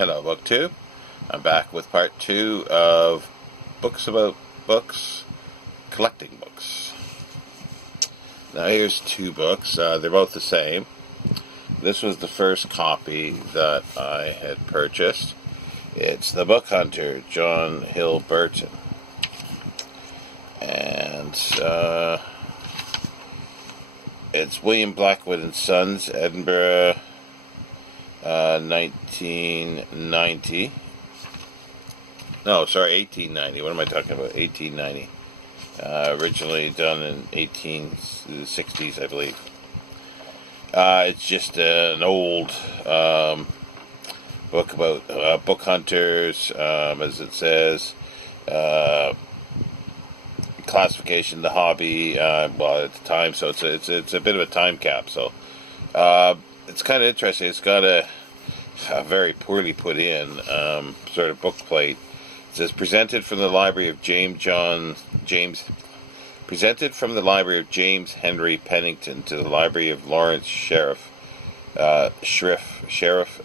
Hello, BookTube. I'm back with part 2 of Books About Books, Collecting Books. Now here's 2 books. They're both the same. This was the first copy that I had purchased. It's The Book Hunter, John Hill Burton. And it's William Blackwood and Sons, Edinburgh, 1890. What am I talking about? 1890. Originally done in 1860s, I believe. It's just an old book about book hunters, as it says. Classification, the hobby, at the time, so it's a bit of a time capsule. It's kind of interesting. It's got a very poorly put in sort of book plate. It says presented from the library of James Henry Pennington to the library of Lawrence Sheriff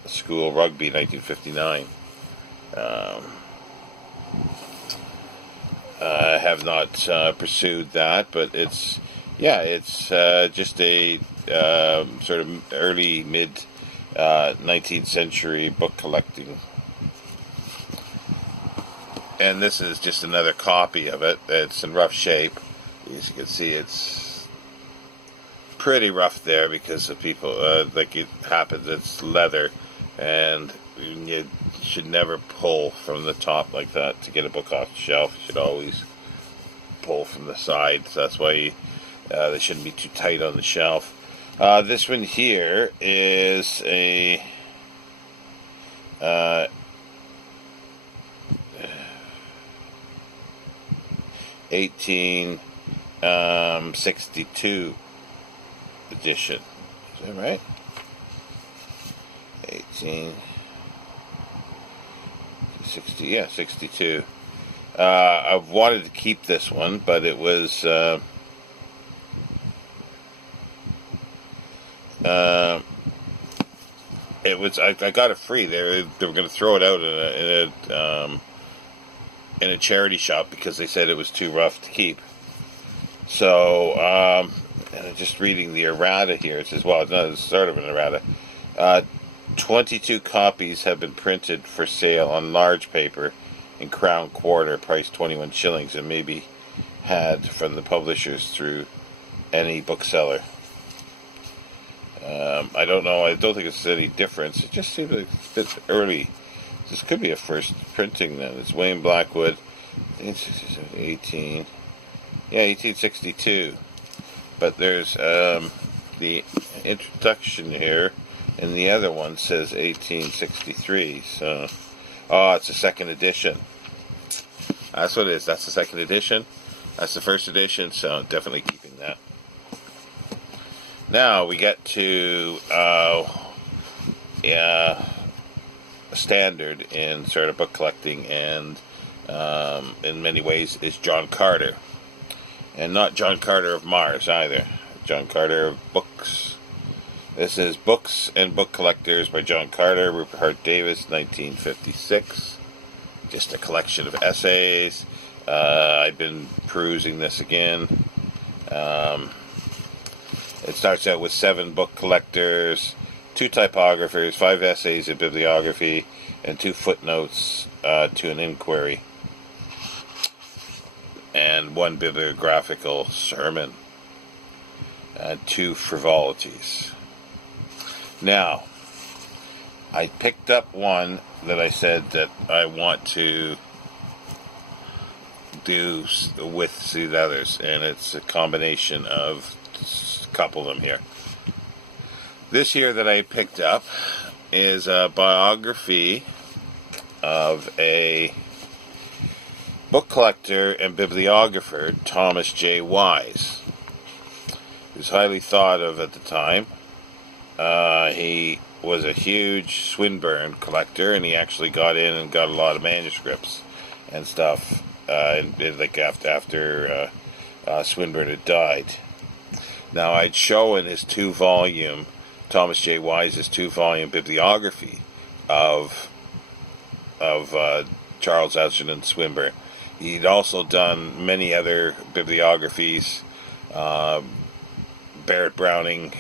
School, Rugby, 1959. I have not pursued that, but it's just a sort of early mid 19th century book collecting, and this is just another copy of it. It's in rough shape. As you can see, it's pretty rough there because of people, like it happens, it's leather, and you should never pull from the top like that to get a book off the shelf. You should always pull from the sides. That's why they shouldn't be too tight on the shelf. This one here is a 1862 edition. Is that right? 62. I've wanted to keep this one, but it was I got it free. They were going to throw it out in a charity shop because they said it was too rough to keep. So and just reading the errata here, it says, well, it's not, it's sort of an errata. 22 copies have been printed for sale on large paper in Crown Quarter, price 21 shillings, and may be had from the publishers through any bookseller. I don't know. I don't think it's any difference. It just seems like it's a bit early. This could be a first printing then. It's William Blackwood, 1862. But there's the introduction here, and the other one says 1863. So, it's a second edition. That's what it is. That's the second edition. That's the first edition, so definitely keeping that. Now we get to a standard in sort of book collecting, and in many ways is John Carter. And not John Carter of Mars either. John Carter of books. This is Books and Book Collectors by John Carter, Rupert Hart Davis, 1956. Just a collection of essays. I've been perusing this again. It starts out with 7 book collectors, 2 typographers, 5 essays in bibliography, and 2 footnotes to an inquiry, and 1 bibliographical sermon, and 2 frivolities. Now, I picked up one that I said that I want to do with the others, and it's a combination of a couple of them here. This here that I picked up is a biography of a book collector and bibliographer, Thomas J. Wise. He was highly thought of at the time. He was a huge Swinburne collector, and he actually got in and got a lot of manuscripts and stuff, like after Swinburne had died. Now, I'd show in his 2-volume, Thomas J. Wise's 2-volume bibliography of Charles Algernon Swinburne. He'd also done many other bibliographies, Barrett Browning,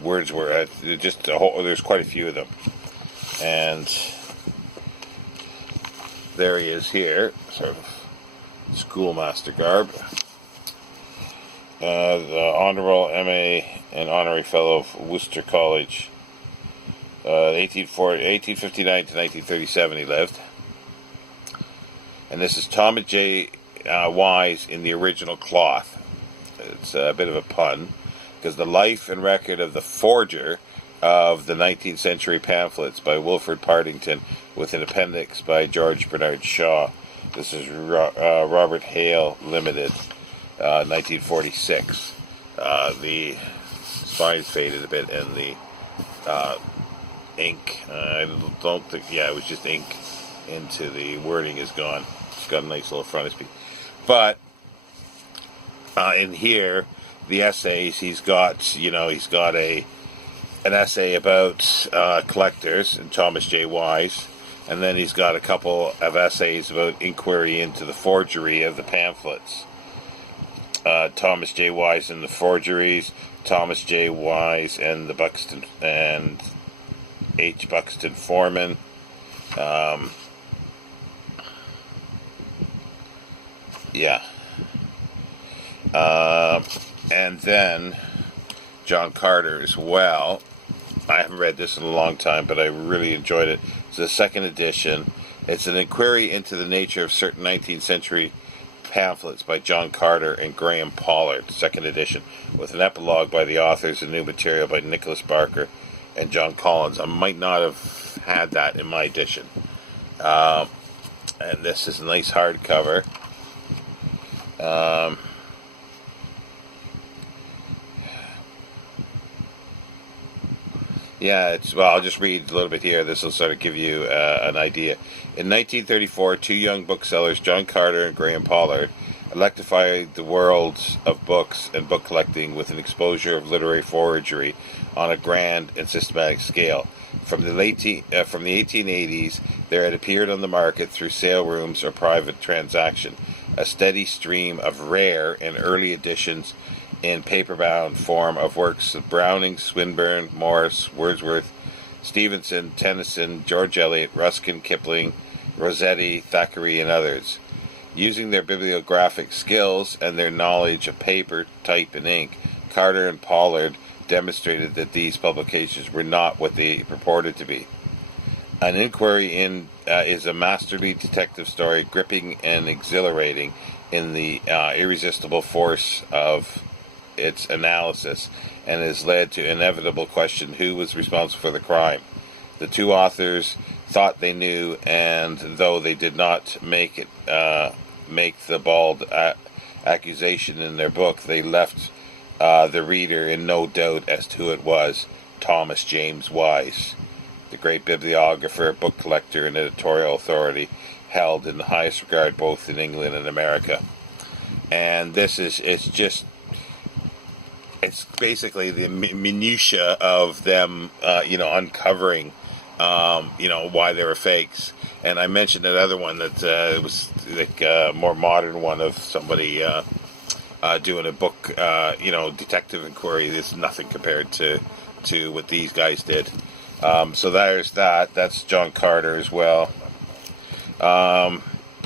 Wordsworth, there's quite a few of them. And there he is here, sort of schoolmaster garb. The Honorable M.A. and Honorary Fellow of Worcester College. 1859 to 1937 he lived. And this is Thomas J. Wise in the original cloth. It's a bit of a pun, because the life and record of the forger of the 19th century pamphlets by Wilfred Partington, with an appendix by George Bernard Shaw. This is Robert Hale Limited, 1946. The spine faded a bit, and the ink, I don't think, it was just ink into the wording is gone. It's got a nice little frontispiece. But in here, the essays, he's got an essay about collectors and Thomas J. Wise, and then he's got a couple of essays about inquiry into the forgery of the pamphlets. Thomas J. Wise and the forgeries, Thomas J. Wise and the Buxton and H. Buxton Foreman. And then John Carter as well. I haven't read this in a long time, but I really enjoyed it. It's the second edition. It's an inquiry into the nature of certain 19th century pamphlets by John Carter and Graham Pollard, second edition, with an epilogue by the authors and new material by Nicholas Barker and John Collins. I might not have had that in my edition. And this is a nice hardcover. I'll just read a little bit here. This will sort of give you an idea. In 1934, two young booksellers, John Carter and Graham Pollard, electrified the world of books and book collecting with an exposure of literary forgery on a grand and systematic scale. From the 1880s, there had appeared on the market through sale rooms or private transaction a steady stream of rare and early editions in paper-bound form of works of Browning, Swinburne, Morris, Wordsworth, Stevenson, Tennyson, George Eliot, Ruskin, Kipling, Rossetti, Thackeray, and others. Using their bibliographic skills and their knowledge of paper, type, and ink, Carter and Pollard demonstrated that these publications were not what they purported to be. An Inquiry in is a masterly detective story, gripping and exhilarating in the irresistible force of its analysis, and has led to inevitable question who was responsible for the crime. The two authors thought they knew, and though they did not make the bald accusation in their book, they left the reader in no doubt as to who it was: Thomas James Wise, the great bibliographer, book collector, and editorial authority, held in the highest regard both in England and America. And it's basically the minutiae of them, uncovering, why they were fakes. And I mentioned another one that was like a more modern one of somebody doing a book, detective inquiry. There's nothing compared to what these guys did. So there's that. That's John Carter as well.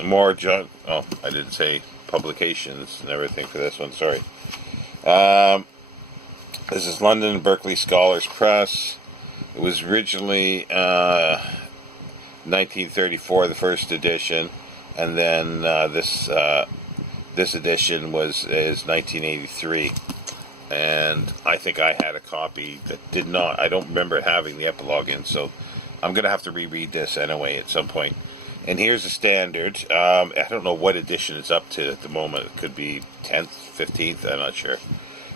More John. Oh, I didn't say publications and everything for this one. Sorry. This is London Berkeley Scholars Press. It was originally 1934, the first edition, and then this edition is 1983. And I think I had a copy that did not. I don't remember having the epilogue in, so I'm going to have to reread this anyway at some point. And here's a standard. I don't know what edition it's up to at the moment. It could be 10th, 15th. I'm not sure.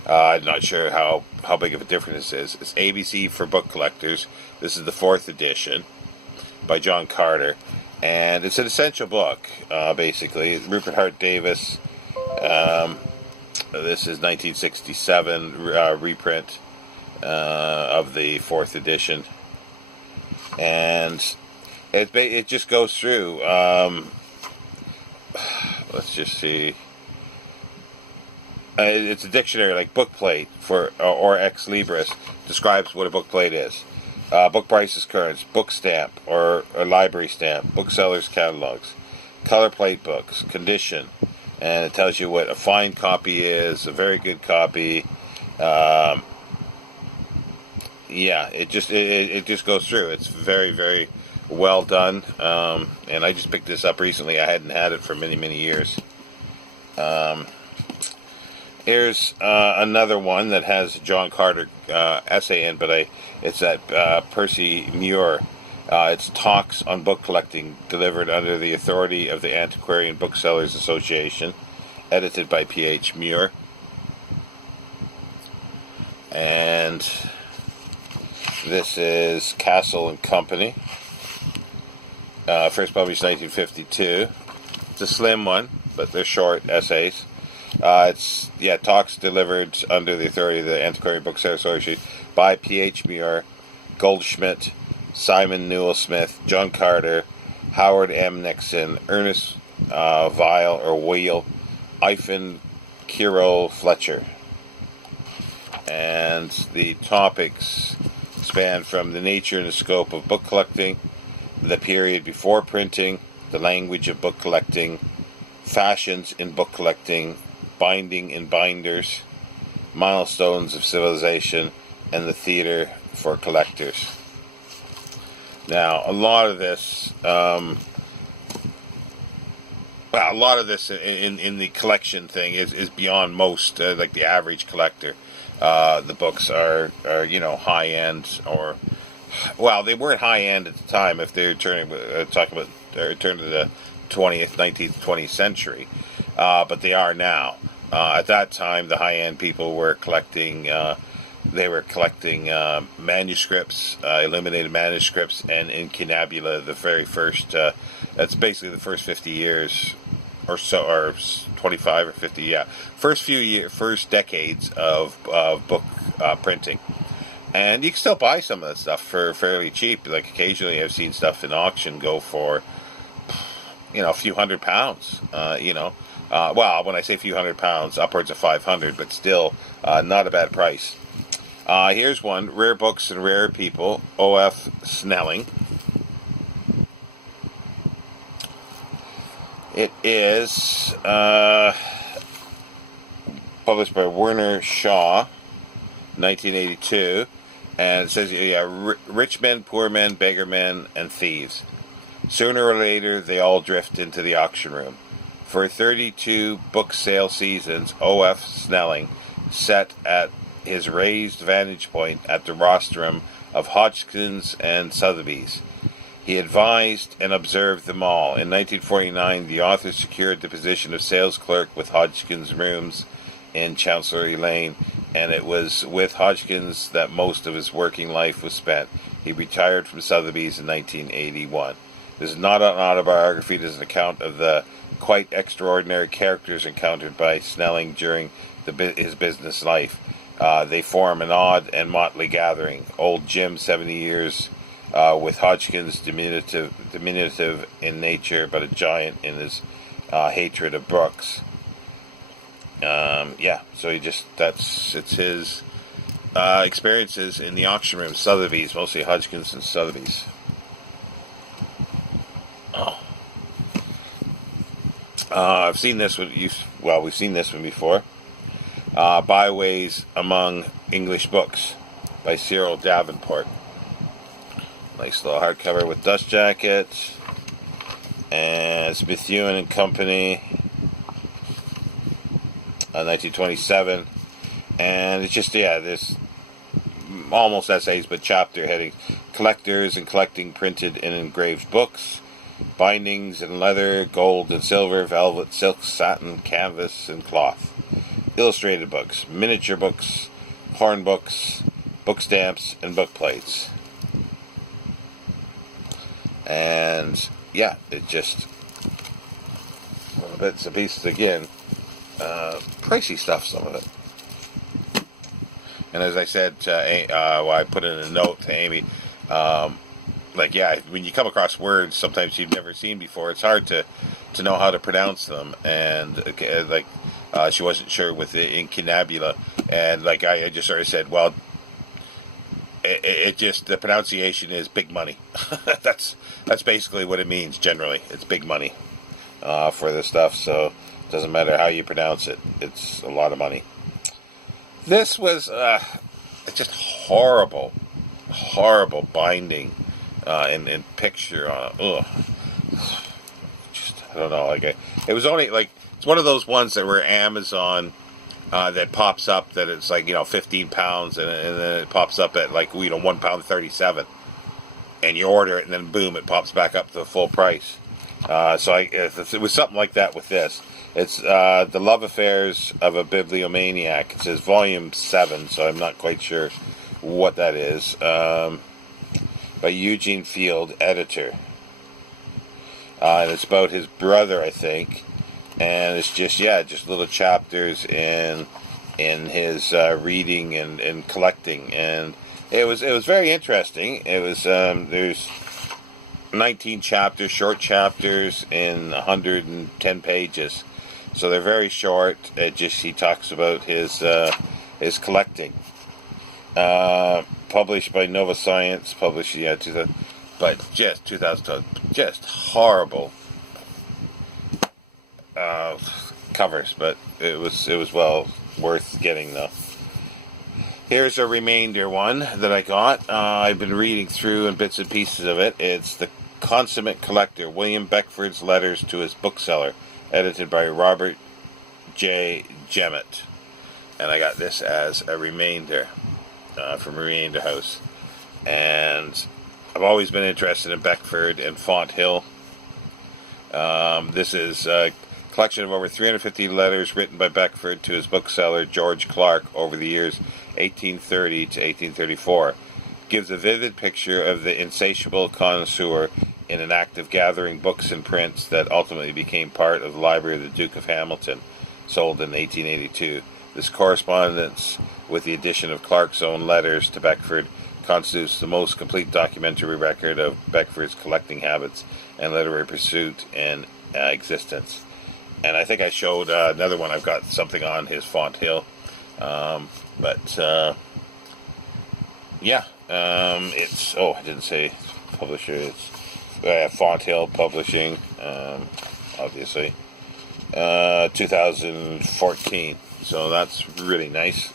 I'm not sure how big of a difference this is. It's ABC for book collectors. This is the 4th edition by John Carter. And it's an essential book, basically. Rupert Hart Davis. This is 1967 reprint of the 4th edition. And it just goes through. Let's just see. It's a dictionary, like book plate or ex libris describes what a book plate is. Book prices, currents, book stamp or library stamp, booksellers' catalogs, color plate books, condition, and it tells you what a fine copy is, a very good copy. It just goes through. It's very, very well done, and I just picked this up recently. I hadn't had it for many, many years. Here's another one that has a John Carter essay in, but it's that Percy Muir. It's Talks on Book Collecting, delivered under the authority of the Antiquarian Booksellers Association, edited by P.H. Muir. And this is Castle and Company, first published 1952. It's a slim one, but they're short essays. Talks delivered under the authority of the Antiquarian Booksellers Association by P.H. Muir, Goldschmidt, Simon Newell Smith, John Carter, Howard M. Nixon, Ernest Weil or Wheel, Ivan Kirol Fletcher. And the topics span from the nature and the scope of book collecting, the period before printing, the language of book collecting, fashions in book collecting, binding in binders, milestones of civilization, and the theater for collectors. Now, a lot of this in the collection thing is beyond most, like the average collector. The books are high end, or they weren't high end at the time. If they're turning to the 20th, 19th, 20th century, but they are now. At that time, the high end people were collecting. They were collecting manuscripts, illuminated manuscripts, and incunabula. The very first. That's basically the first 50 years, or so, or 25 or 50. Yeah, first decades of book printing, and you can still buy some of that stuff for fairly cheap. Like occasionally, I've seen stuff in auction go for, a few £100. When I say a few £100, upwards of 500, but still not a bad price. Here's one, Rare Books and Rare People, O.F. Snelling. It is published by Werner Shaw, 1982, and it says, rich men, poor men, beggar men, and thieves. Sooner or later, they all drift into the auction room. For 32 book sale seasons, O.F. Snelling sat at his raised vantage point at the rostrum of Hodgkins and Sotheby's. He advised and observed them all. In 1949, the author secured the position of sales clerk with Hodgkins Rooms in Chancery Lane, and it was with Hodgkins that most of his working life was spent. He retired from Sotheby's in 1981. This is not an autobiography. It is an account of the quite extraordinary characters encountered by Snelling during his business life. They form an odd and motley gathering. Old Jim, 70 years with Hodgkins, diminutive in nature, but a giant in his hatred of books. So it's his experiences in the auction room, Sotheby's, mostly Hodgkins and Sotheby's. I've seen this one. We've seen this one before. Byways Among English Books by Cyril Davenport. Nice little hardcover with dust jackets. And Smithune and Company, 1927. And it's just, this almost essays, but chapter headings. Collectors and collecting printed and engraved books. Bindings in leather, gold and silver, velvet, silk, satin, canvas, and cloth. Illustrated books, miniature books, horn books, book stamps, and book plates. And it just bits and pieces again. Pricey stuff, some of it. And as I said, I put in a note to Amy. like, yeah, when you come across words sometimes you've never seen before, it's hard to know how to pronounce them. And like, she wasn't sure with the incunabula, and like I just sort of said, well, it just, the pronunciation is big money. that's basically what it means generally. It's big money for this stuff. So it doesn't matter how you pronounce it. It's a lot of money. This was just horrible binding and picture on it. Ugh. Just, I don't know. Like, it was only like, it's one of those ones that were Amazon. That pops up that it's like, 15 pounds, and then it pops up at like, £1.37, and you order it, and then boom, it pops back up to the full price. So it was something like that with this. It's The Love Affairs of a Bibliomaniac. It says volume 7, so I'm not quite sure what that is. By Eugene Field, editor. And it's about his brother, I think. And it's just little chapters in his reading and collecting, and it was very interesting. It was there's 19 chapters, short chapters in 110 pages, so they're very short. He talks about his collecting. Published by Nova Science, published 2000, but just 2012, just horrible. Covers, but it was well worth getting though. Here's a remainder one that I got. I've been reading through in bits and pieces of it. It's The Consummate Collector, William Beckford's Letters to His Bookseller, edited by Robert J. Jemmett. And I got this as a remainder from Remainder House. And I've always been interested in Beckford and Fonthill. This is collection of over 350 letters written by Beckford to his bookseller George Clark over the years 1830 to 1834. Gives a vivid picture of the insatiable connoisseur in an act of gathering books and prints that ultimately became part of the library of the Duke of Hamilton, sold in 1882. This correspondence, with the addition of Clark's own letters to Beckford, constitutes the most complete documentary record of Beckford's collecting habits and literary pursuit in existence. And I think I showed another one. I've got something on his Fonthill. It's, I didn't say publisher. It's Fonthill Publishing, obviously. 2014. So that's really nice.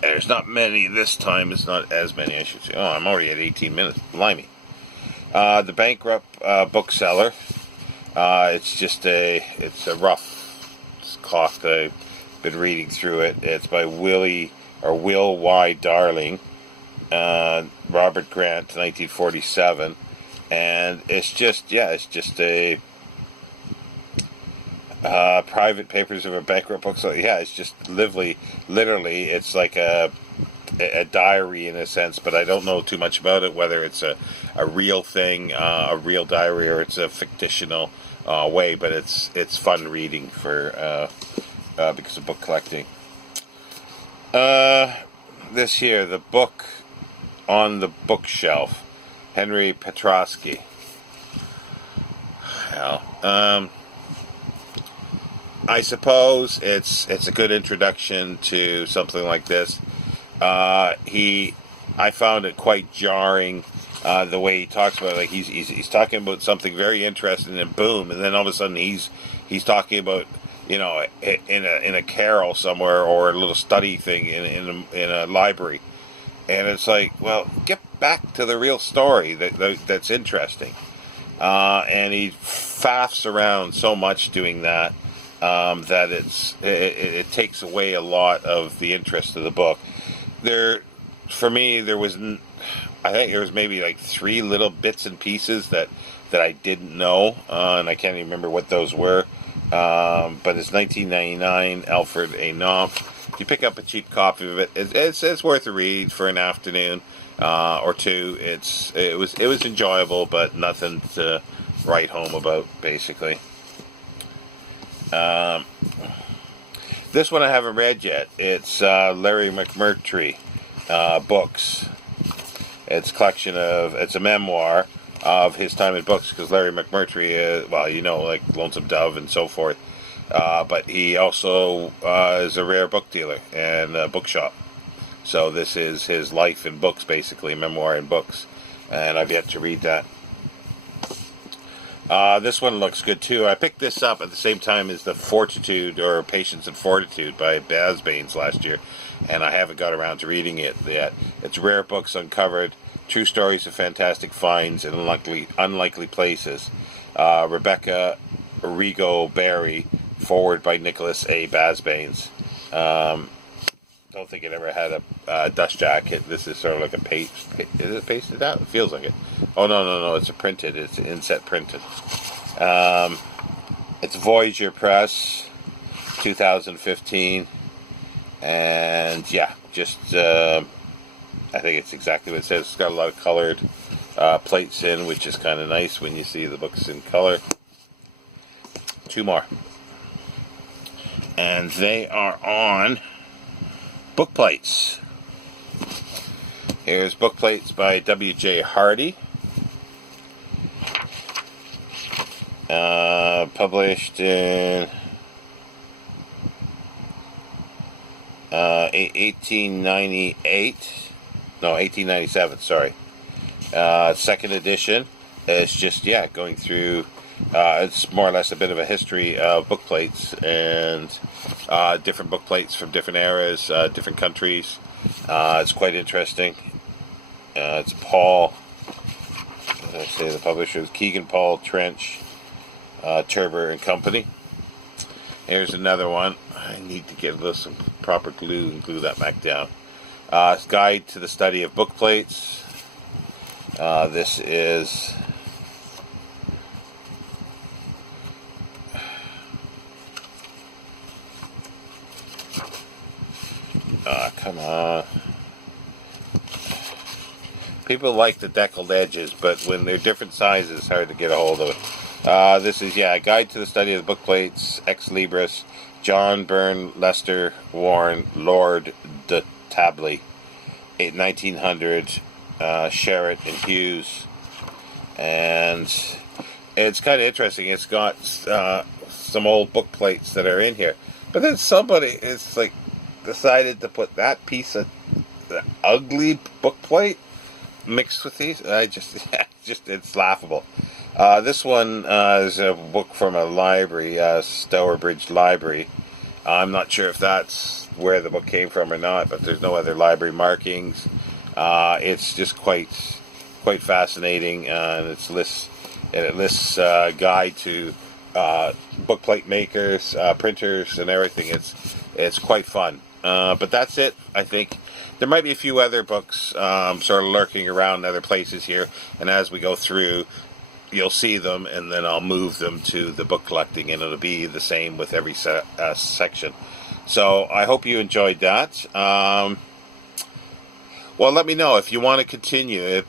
There's not many this time. It's not as many, I should say. Oh, I'm already at 18 minutes. Blimey. The Bankrupt Bookseller. It's a rough cloth. I've been reading through it. It's by Will Y. Darling, Robert Grant, 1947, and it's just a private papers of a bankrupt bookseller. Yeah, it's just literally, it's like a diary in a sense, but I don't know too much about it, whether it's a real thing, a real diary, or it's a fictional way, but it's fun reading for because of book collecting. This here, The Book on the Bookshelf, Henry Petrosky. Well, I suppose it's a good introduction to something like this. I found it quite jarring, the way he talks about it. Like he's talking about something very interesting, and boom, and then all of a sudden he's talking about, in a carol somewhere, or a little study thing in a library, and it's like, well, get back to the real story that's interesting. And he faffs around so much doing that, that it takes away a lot of the interest of the book. For me, I think there was maybe like 3 little bits and pieces that I didn't know, and I can't even remember what those were. But it's 1999, Alfred A. Knopf. If you pick up a cheap copy of it, it's worth a read for an afternoon or two. It was enjoyable, but nothing to write home about, basically. This one I haven't read yet. It's Larry Mcmurtry books. It's a collection of, it's a memoir of his time in books, because Larry Mcmurtry, well, you know, like Lonesome Dove and so forth, but he also is a rare book dealer and a bookshop. So this is his life in books, basically, memoir in books, and I've yet to read that. This one looks good too. I picked this up at the same time as the Fortitude, or Patience and Fortitude, by Basbanes last year, and I haven't got around to reading it yet. It's Rare Books Uncovered, True Stories of Fantastic Finds in Unlikely Places. Rebecca Rigo Berry, forward by Nicholas A. Basbanes. Don't think it ever had a dust jacket. This is sort of like a paste. Is it pasted out? It feels like it. Oh, no. It's a printed. It's inset printed. It's Voyager Press, 2015. And yeah, just, I think it's exactly what it says. It's got a lot of colored plates in, which is kind of nice when you see the books in color. Two more. And they are on book plates. Here's book plates by W.J. Hardy. Published in 1897, sorry. Second edition. It's just, going through, it's more or less a bit of a history of book plates, and different book plates from different eras, different countries. It's quite interesting. It's Paul, what did I say, the publisher is Keegan Paul Trench, Turber and Company. Here's another one. I need to get some proper glue and glue that back down. It's Guide to the Study of Book Plates. This is come on. People like the deckled edges, but when they're different sizes, it's hard to get a hold of it. This is, a Guide to the Study of the Book Plates, Ex Libris, John Byrne, Lester Warren, Lord de Tabley, 1900, Sherritt and Hughes. And it's kind of interesting. It's got some old book plates that are in here. But then somebody is like decided to put that piece of the ugly book plate mixed with these. It's laughable. This one is a book from a library, Stourbridge Library. I'm not sure if that's where the book came from or not, but there's no other library markings. It's just quite fascinating, and it lists guide to book plate makers, printers, and everything. It's quite fun. But that's it, I think. There might be a few other books sort of lurking around in other places here, and as we go through, you'll see them, and then I'll move them to the book collecting, and it'll be the same with every section. So I hope you enjoyed that. Well, let me know if you want to continue. If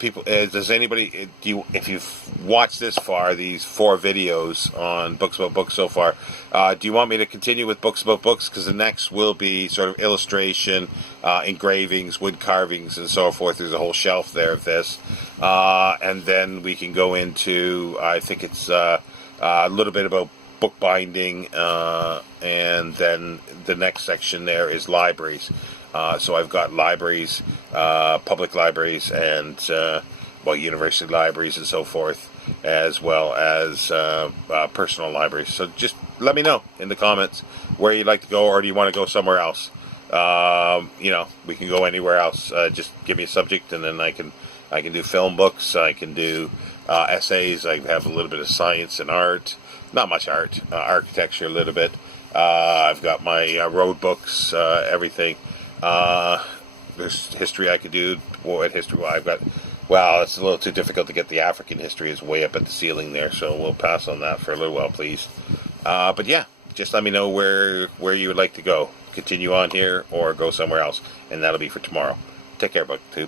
does anybody, if you've watched this far, these 4 videos on Books About Books so far, do you want me to continue with Books About Books? Because the next will be sort of illustration, engravings, wood carvings, and so forth. There's a whole shelf there of this. And then we can go into, I think it's a little bit about bookbinding, and then the next section there is libraries. So I've got libraries, public libraries, and university libraries and so forth, as well as personal libraries. So just let me know in the comments where you'd like to go, or do you want to go somewhere else? We can go anywhere else. Just give me a subject, and then I can do film books. I can do essays. I have a little bit of science and art. Not much art. Architecture a little bit. I've got my road books. Everything. There's history I could do. What history? Well, I've got. Well, it's a little too difficult to get the African history. Is way up at the ceiling there, so we'll pass on that for a little while, please. But yeah, just let me know where you would like to go. Continue on here or go somewhere else, and that'll be for tomorrow. Take care, BookTube.